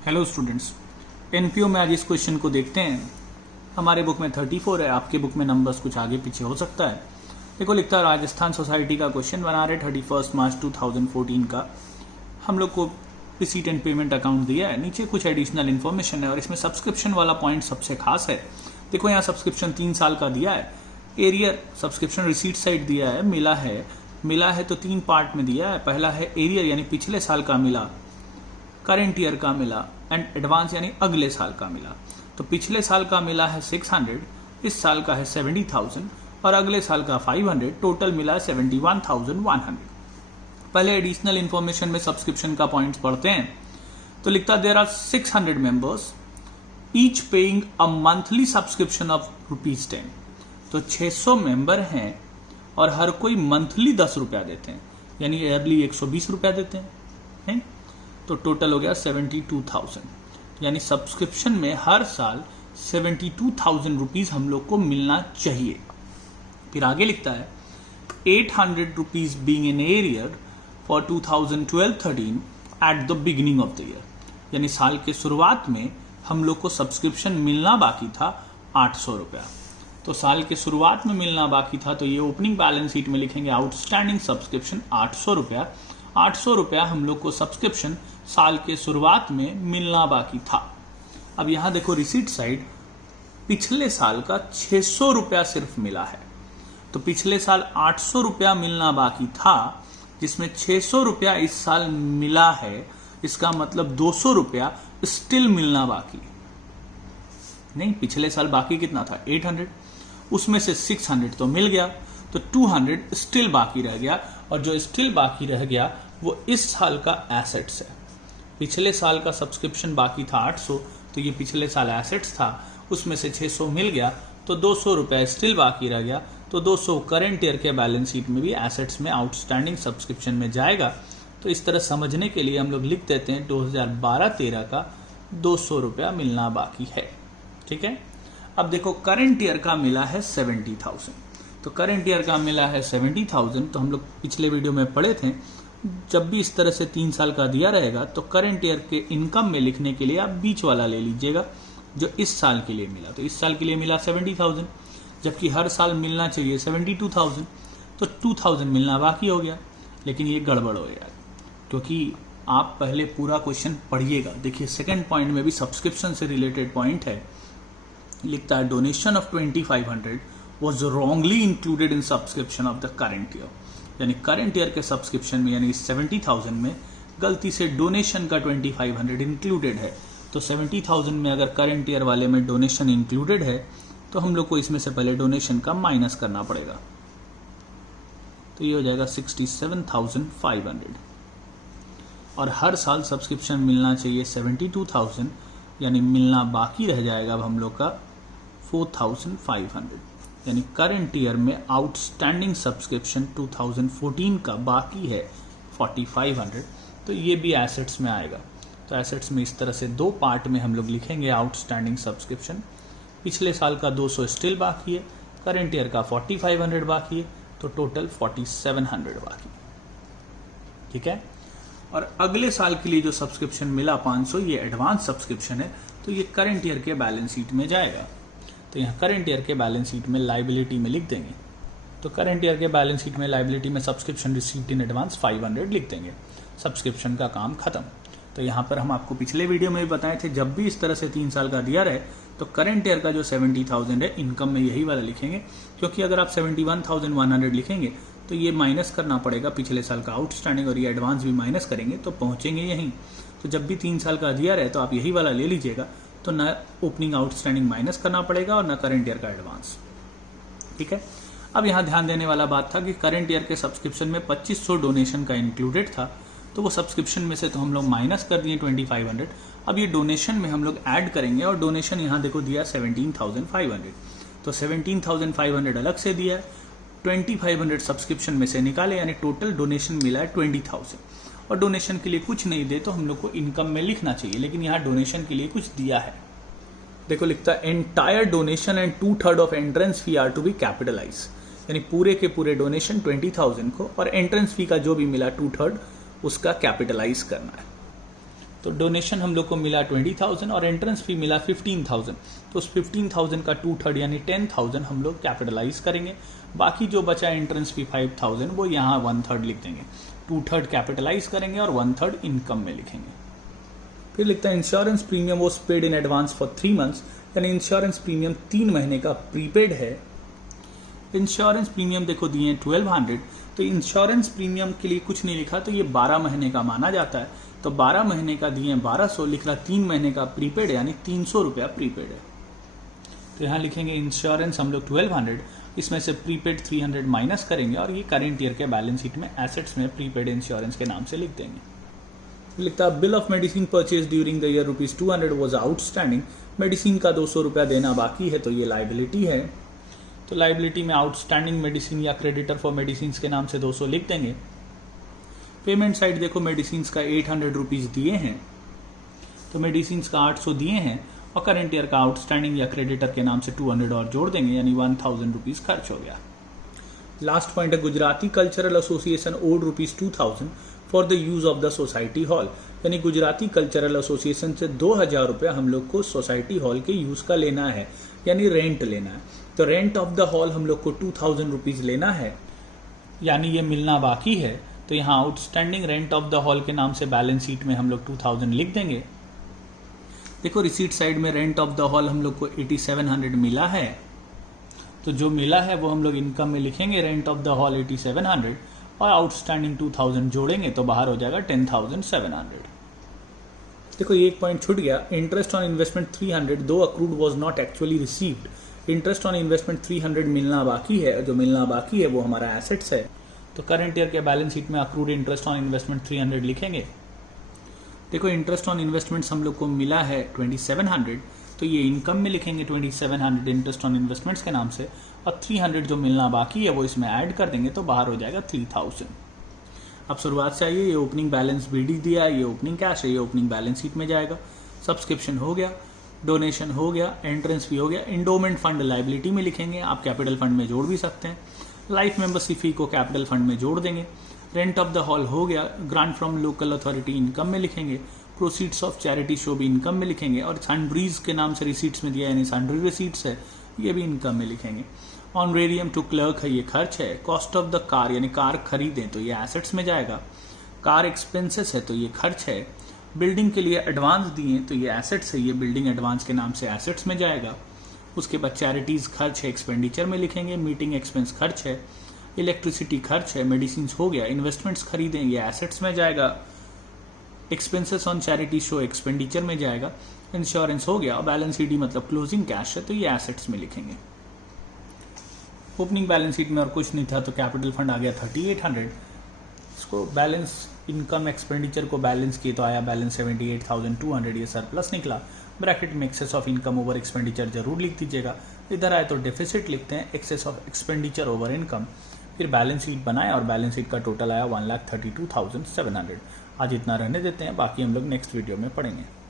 Hello students, NPO में आज इस क्वेश्चन को देखते हैं। हमारे बुक में 34 है, आपके बुक में नंबर्स कुछ आगे पीछे हो सकता है। देखो लिखता है राजस्थान सोसाइटी का क्वेश्चन बना रहे 31 मार्च 2014 का। हम लोग को रिसीट एंड पेमेंट अकाउंट दिया है, नीचे कुछ एडिशनल इन्फॉर्मेशन है और इसमें सब्सक्रिप्शन वाला पॉइंट सबसे खास है। देखो यहाँ सब्सक्रिप्शन 3 साल का दिया है, एरियर सब्सक्रिप्शन रिसीट साइड दिया है, मिला है तो 3 पार्ट में दिया है। पहला है एरियर यानी पिछले साल का मिला, करेंट ईयर का मिला एंड एडवांस यानी अगले साल का मिला। तो पिछले साल का मिला है 600, इस साल का है 70,000 और अगले साल का 500, टोटल मिला 71,100। पहले एडिशनल इंफॉर्मेशन में सब्सक्रिप्शन का पॉइंट्स पढ़ते हैं। तो लिखता there are 600 members each paying a monthly subscription of ₹10। तो 600 मेंबर हैं और हर कोई मंथली 10 रुपया देते हैं, यानी ईयरली 120 रुपया देते हैं। तो टोटल हो गया 72,000, यानी सब्सक्रिप्शन में हर साल 72,000 रुपीज हम लोग को मिलना चाहिए। फिर आगे लिखता है 800 rupees being in arrear for 2012-13 at the beginning of the year, यानी साल के शुरुआत में हम लोग को सब्सक्रिप्शन मिलना बाकी था 800 रुपया। तो साल के शुरुआत में मिलना बाकी था, तो ये ओपनिंग बैलेंस शीट में लिखेंगे आउटस्टैंडिंग सब्सक्रिप्शन 800 रुपया। 800 रुपया हम लोग को सब्सक्रिप्शन साल के शुरुआत में मिलना बाकी था। अब यहां देखो रिसीट साइड, पिछले साल का 600 रुपया सिर्फ मिला है। तो पिछले साल 800 रुपया मिलना बाकी था, जिसमें 600 रुपया इस साल मिला है, इसका मतलब 200 रुपया स्टिल मिलना बाकी नहीं। पिछले साल बाकी कितना था 800, उसमें से 600 तो मिल गया, तो 200 स्टिल बाकी रह गया और जो स्टिल बाकी रह गया वो इस साल का एसेट्स है। पिछले साल का सब्सक्रिप्शन बाकी था 800, तो ये पिछले साल एसेट्स था, उसमें से 600 मिल गया तो 200 रुपया स्टिल बाकी रह गया। तो 200 करंट ईयर के बैलेंस शीट में भी एसेट्स में आउटस्टैंडिंग सब्सक्रिप्शन में जाएगा। तो इस तरह समझने के लिए हम लोग लिख देते हैं 2012-13 का 200 रुपया मिलना बाकी है। ठीक है। अब देखो करंट ईयर का मिला है 70,000, तो करंट ईयर का मिला है 70,000। तो हम लोग पिछले वीडियो में पढ़े थे, जब भी इस तरह से 3 साल का दिया रहेगा तो करंट ईयर के इनकम में लिखने के लिए आप बीच वाला ले लीजिएगा जो इस साल के लिए मिला। तो इस साल के लिए मिला 70,000, जबकि हर साल मिलना चाहिए 72,000, तो 2,000 मिलना बाकी हो गया। लेकिन ये गड़बड़ हो गया, क्योंकि आप पहले पूरा क्वेश्चन पढ़िएगा। देखिए सेकेंड पॉइंट में भी सब्सक्रिप्शन से रिलेटेड पॉइंट है। लिखता है donation of 2500 was wrongly included in subscription of the current year, यानी करंट ईयर के सब्सक्रिप्शन में यानी 70,000 में गलती से डोनेशन का 2500 इंक्लूडेड है। तो 70,000 में अगर करंट ईयर वाले में डोनेशन इंक्लूडेड है तो हम लोग को इसमें से पहले डोनेशन का माइनस करना पड़ेगा। तो ये हो जाएगा 67,500 और हर साल सब्सक्रिप्शन मिलना चाहिए 72,000, यानी मिलना बाकी रह जाएगा अब हम लोग का 4,500, यानी करंट ईयर में आउटस्टैंडिंग सब्सक्रिप्शन 2014 का बाकी है 4,500। तो ये भी एसेट्स में आएगा। तो एसेट्स में इस तरह से 2 पार्ट में हम लोग लिखेंगे आउटस्टैंडिंग सब्सक्रिप्शन। पिछले साल का 200 स्टिल बाकी है, करंट ईयर का 4,500 बाकी है, तो टोटल 4,700 बाकी। ठीक है। और अगले साल के लिए जो सब्सक्रिप्शन मिला 500, ये एडवांस सब्सक्रिप्शन है, तो ये करंट ईयर के बैलेंस शीट में जाएगा। तो यहाँ करंट ईयर के बैलेंस शीट में लाइबिलिटी में लिख देंगे। तो करंट ईयर के बैलेंस शीट में लाइबिलिटी में सब्सक्रिप्शन रिसीट इन एडवांस 500 लिख देंगे। सब्सक्रिप्शन का काम खत्म। तो यहाँ पर हम आपको पिछले वीडियो में भी बताए थे, जब भी इस तरह से 3 साल का दिया रहे तो करंट ईयर का जो 70,000 है इनकम में यही वाला लिखेंगे, क्योंकि अगर आप 71,100 लिखेंगे तो ये माइनस करना पड़ेगा पिछले साल का आउटस्टैंडिंग, और ये एडवांस भी माइनस करेंगे तो पहुंचेंगे यहीं। तो जब भी 3 साल का दिया रहे तो आप यही वाला ले लीजिएगा, तो न ओपनिंग आउटस्टैंडिंग माइनस करना पड़ेगा और न करंट ईयर का एडवांस। ठीक है। अब यहाँ ध्यान देने वाला बात था कि करंट ईयर के सब्सक्रिप्शन में 2500 डोनेशन का इंक्लूडेड था, तो वो सब्सक्रिप्शन में से तो हम लोग माइनस कर दिए 2500। अब ये डोनेशन में हम लोग ऐड करेंगे और डोनेशन यहाँ देखो दिया 17,500, तो 17,500 अलग से दिया है, 2500 सब्सक्रिप्शन में से निकाले, यानी टोटल डोनेशन मिला है 20,000। और डोनेशन के लिए कुछ नहीं दे तो हम लोग को इनकम में लिखना चाहिए, लेकिन यहाँ डोनेशन के लिए कुछ दिया है। देखो लिखता है entire donation and 2/3 of entrance fee are to be capitalise, यानी पूरे के पूरे डोनेशन 20,000 को और एंट्रेंस फी का जो भी मिला 2/3 उसका कैपिटलाइज करना है। तो डोनेशन हम लोग को मिला 20,000 और एंट्रेंस फी मिला 15,000। तो उस 15,000 का 2/3 यानी 10,000 हम लोग कैपिटलाइज करेंगे। बाकी जो बचा एंट्रेंस फी 5,000 वो यहाँ 1/3 लिख देंगे। 2/3 कैपिटलाइज करेंगे और 1/3 इनकम में लिखेंगे। फिर लिखता है insurance premium was paid in advance for 3 months, यानी इंश्योरेंस प्रीमियम 3 महीने का प्रीपेड है। इंश्योरेंस प्रीमियम देखो दिए हैं 1200, तो इंश्योरेंस प्रीमियम के लिए कुछ नहीं लिखा, तो ये 12 महीने का माना जाता है। तो 12 महीने का दिए 1200, लिख रहा 3 महीने का प्रीपेड यानी 300 रुपया प्रीपेड है। तो यहाँ लिखेंगे इंश्योरेंस हम लोग 1200, इसमें से प्रीपेड 300 माइनस करेंगे और ये करेंट ईयर के बैलेंस शीट में एसेट्स में प्रीपेड इंश्योरेंस के नाम से लिख देंगे। लिखता है bill of medicine purchase during the year ₹200 was outstanding, medicine का 200 रुपया देना बाकी है, तो ये लाइबिलिटी है। तो लाइबिलिटी में आउटस्टैंडिंग मेडिसिन या क्रेडिटर फॉर मेडिसिन के नाम से 200 लिख देंगे। पेमेंट साइड देखो मेडिसिन का 800 रुपीज दिए हैं, तो मेडिसिन का 800 दिए हैं और करेंट ईयर का आउटस्टैंडिंग या क्रेडिटर के नाम से 200 और जोड़ देंगे, यानी 1000 रुपीज खर्च हो गया। लास्ट पॉइंट है Gujarati cultural association owed ₹2000 for the use of the society hall, यानी गुजराती कल्चरल एसोसिएशन से 2000 रुपया हम लोग को सोसाइटी हॉल के यूज का लेना है, यानी रेंट लेना है। तो रेंट ऑफ द हॉल हम लोग को 2000 रुपीज लेना है, यानी ये मिलना बाकी है। तो यहाँ outstanding rent of the hall के नाम से बैलेंस शीट में हम लोग 2000 लिख देंगे। देखो रिसीट साइड में रेंट ऑफ द हॉल हम लोग को 8700 मिला है, तो जो मिला है वो हम लोग इनकम में लिखेंगे। रेंट ऑफ द हॉल 8700 और आउटस्टैंडिंग 2000 जोड़ेंगे तो बाहर हो जाएगा 10,700। देखो ये एक पॉइंट छूट गया, इंटरेस्ट ऑन इन्वेस्टमेंट 300 दो accrued was not actually received. Interest on investment 300 मिलना बाकी है, जो मिलना बाकी है वो हमारा एसेट्स है। तो करंट ईयर के बैलेंस शीट में अक्रूड इंटरेस्ट ऑन इन्वेस्टमेंट 300 लिखेंगे। देखो इंटरेस्ट ऑन इन्वेस्टमेंट्स हम लोग को मिला है 2700, तो ये इनकम में लिखेंगे 2700 इंटरेस्ट ऑन इन्वेस्टमेंट्स के नाम से, और 300 जो मिलना बाकी है वो इसमें ऐड कर देंगे तो बाहर हो जाएगा 3000। अब शुरुआत से आइए, ये ओपनिंग बैलेंस बीडी दिया है, ये ओपनिंग कैश है, ये ओपनिंग बैलेंस शीट में जाएगा। सब्सक्रिप्शन हो गया, डोनेशन हो गया, एंट्रेंस फी हो गया, इंडोमेंट फंड लाइबिलिटी में लिखेंगे, आप कैपिटल फंड में जोड़ भी सकते हैं। लाइफ मेंबरशिप फी को कैपिटल फंड में जोड़ देंगे। रेंट ऑफ द हॉल हो गया, grant from local authority income में लिखेंगे। प्रोसीड्स ऑफ चैरिटी शो भी इनकम में लिखेंगे, और सैंड्रीज के नाम से रिसीट्स में दिया यानी सैंड्री रिसीट्स है, ये भी इनकम में लिखेंगे। ऑनरेरियम टू क्लर्क है, ये खर्च है। कॉस्ट ऑफ द कार यानी कार खरीदें तो ये एसेट्स में जाएगा। कार एक्सपेंसेस है तो ये खर्च है। बिल्डिंग के लिए एडवांस दिए तो ये एसेट्स है, ये बिल्डिंग एडवांस के नाम से एसेट्स में जाएगा। उसके बाद चैरिटीज खर्च है, एक्सपेंडिचर में लिखेंगे। मीटिंग एक्सपेंस खर्च है। इलेक्ट्रिसिटी खर्च है। मेडिसिन हो गया। इन्वेस्टमेंट्स खरीदें, ये एसेट्स में जाएगा। Expenses on charity show expenditure में जाएगा। इंश्योरेंस हो गया। बैलेंस शीट मतलब क्लोजिंग कैश है तो ये एसेट्स में लिखेंगे। ओपनिंग बैलेंस शीट में और कुछ नहीं था तो कैपिटल फंड आ गया 3800। इसको बैलेंस इनकम एक्सपेंडिचर को बैलेंस किए तो आया बैलेंस 78,200, ये सरप्लस निकला। ब्रैकेट में excess of income over expenditure जरूर लिख दीजिएगा। इधर आए तो डेफिसिट लिखते हैं, excess of expenditure over income. फिर बैलेंस शीट बनाए और बैलेंस शीट का टोटल आया 1,32,700। आज इतना रहने देते हैं, बाकी हम लोग नेक्स्ट वीडियो में पढ़ेंगे।